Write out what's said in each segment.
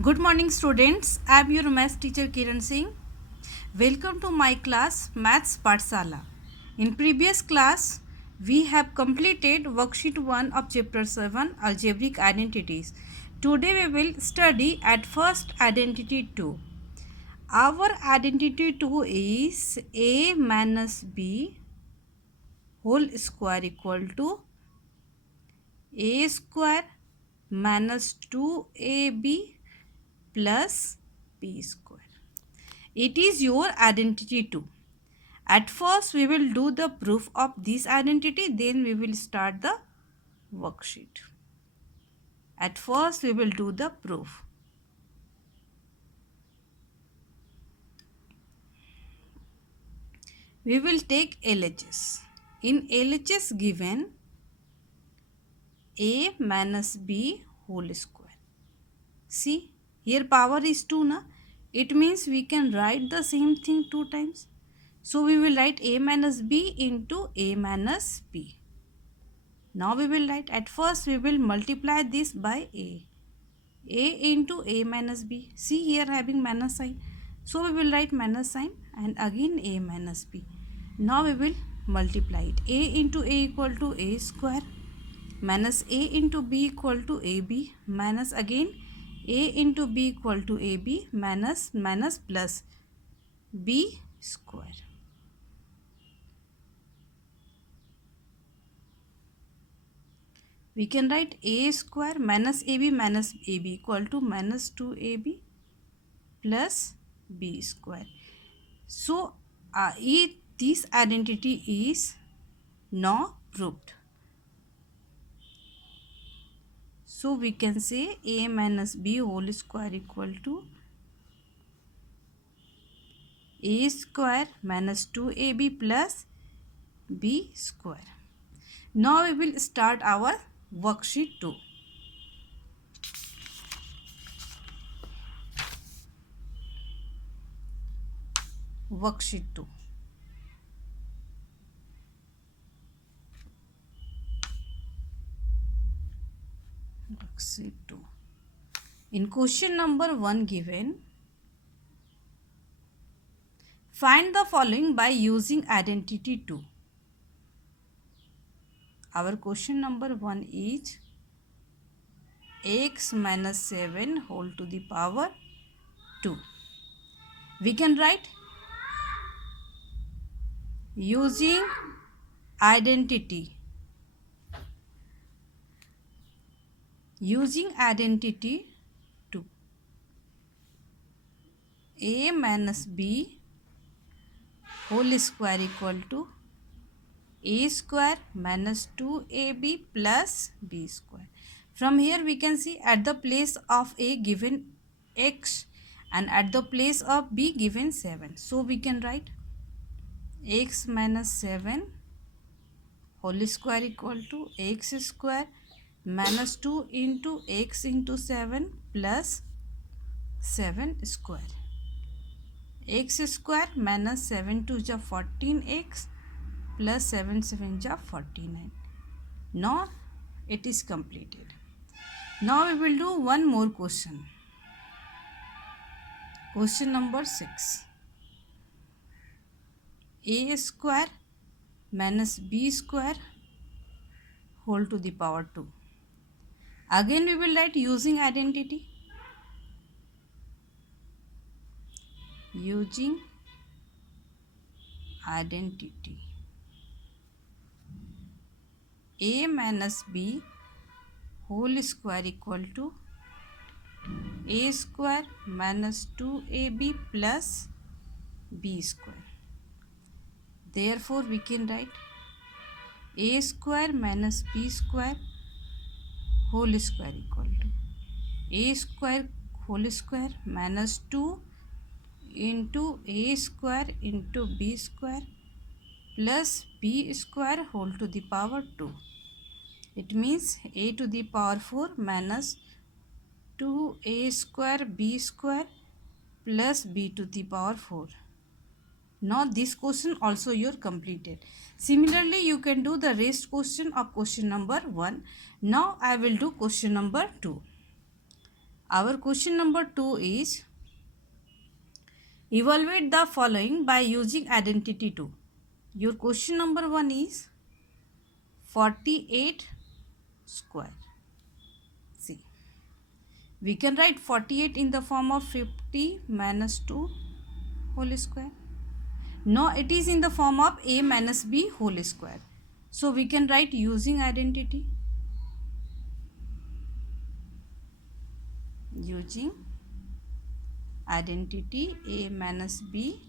Good morning students, I am your maths teacher Kiran Singh. Welcome to my class Maths Pathsala. In previous class, we have completed worksheet 1 of chapter 7 algebraic identities. Today we will study at first identity 2. Our identity 2 is a minus b whole square equal to a square minus 2ab plus b square. It is your identity too. At first we will do the proof of this identity, then we will start the worksheet. At first we will do the proof. We will take LHS. In LHS given a minus b whole square. See, here power is 2 na. It means we can write the same thing 2 times. So we will write a minus b into a minus b. Now we will write, at first we will multiply this by a. A into a minus b. See here having minus sign. So we will write minus sign and again a minus b. Now we will multiply it. A into a equal to a square minus a into b equal to ab minus again a into b equal to ab minus plus b square. We can write a square minus ab equal to minus 2ab plus b square. So, this identity is now proved. So, we can say a minus b whole square equal to a square minus 2ab plus b square. Now, we will start our worksheet 2. Worksheet 2. Worksheet 2. In question number 1 given, find the following by using identity 2. Our question number 1 is x minus 7 whole to the power 2. We can write using identity. Using identity 2. A minus b whole square equal to a square minus 2ab plus b square. From here we can see at the place of a given x and at the place of b given 7. So we can write x minus 7 whole square equal to x square minus 2 into x into 7 plus 7 square. X square minus 7 to the 14x plus 7 7 ja 49. Now it is completed. Now we will do one more question. Question number 6. A square minus b square whole to the power 2. Again we will write using identity. Using identity. A minus b whole square equal to a square minus 2ab plus b square. Therefore, we can write a square minus b square whole square equal to a square whole square minus 2 into a square into b square plus b square whole to the power 2. It means a to the power 4 minus 2a square b square plus b to the power 4. Now this question also you are completed. Similarly, you can do the rest question of question number 1. Now I will do question number 2. Our question number 2 is evaluate the following by using identity 2. Your question number 1 is 48 square. See, we can write 48 in the form of 50 minus 2 whole square. Now it is in the form of a minus b whole square. So we can write using identity. Using identity, a minus b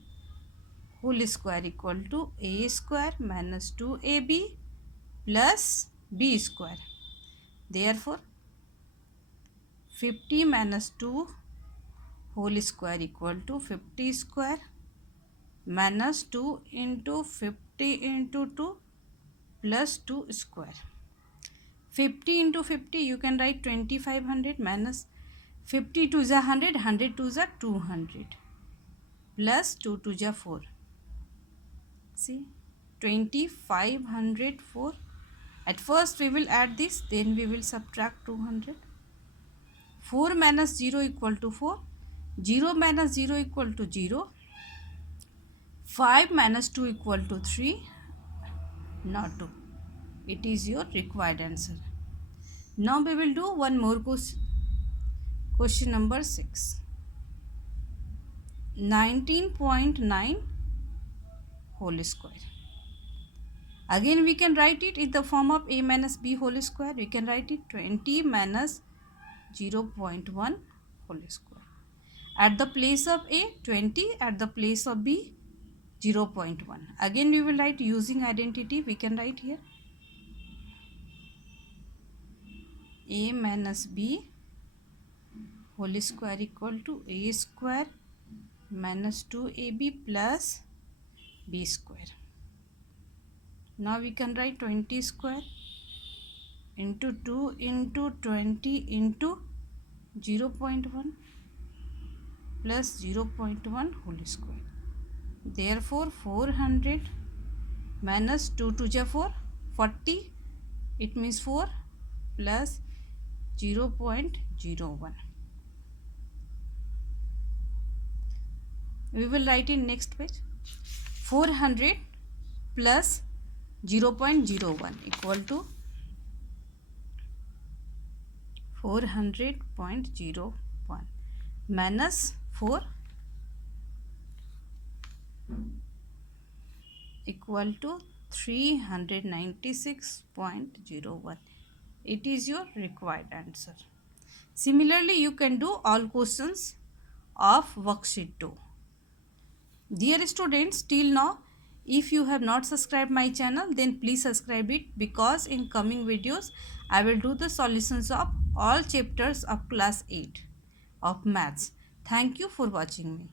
whole square equal to a square minus 2ab plus b square. Therefore 50 minus 2 whole square equal to 50 square minus 2 into 50 into 2 plus 2 square. 50 into 50 you can write 2500 minus 50 to the 100, 100 to the 200 plus 2 to the 4. See, 2504. At first we will add this, then we will subtract 200. 4 minus 0 equal to 4. 0 minus 0 equal to 0. 5 minus 2 equal to 3. Not 2. It is your required answer. Now we will do one more question. Question number 6. 19.9 whole square. Again we can write it in the form of a minus b whole square. We can write it 20 minus 0.1 whole square. At the place of a 20, at the place of b 0.1. Again we will write using identity. We can write here a minus b whole square equal to a square minus 2ab plus b square. Now we can write 20 square into 2 into 20 into 0.1 plus 0.1 whole square. Therefore 400 minus 2 to the 4, 40. It means 4 plus 0.01. We will write in next page. 400 plus 0.01 equal to 400.01 minus 4 equal to 396.01. It is your required answer. Similarly, you can do all questions of worksheet 2. Dear students, till now, if you have not subscribed my channel, then please subscribe it, because in coming videos, I will do the solutions of all chapters of class 8 of maths. Thank you for watching me.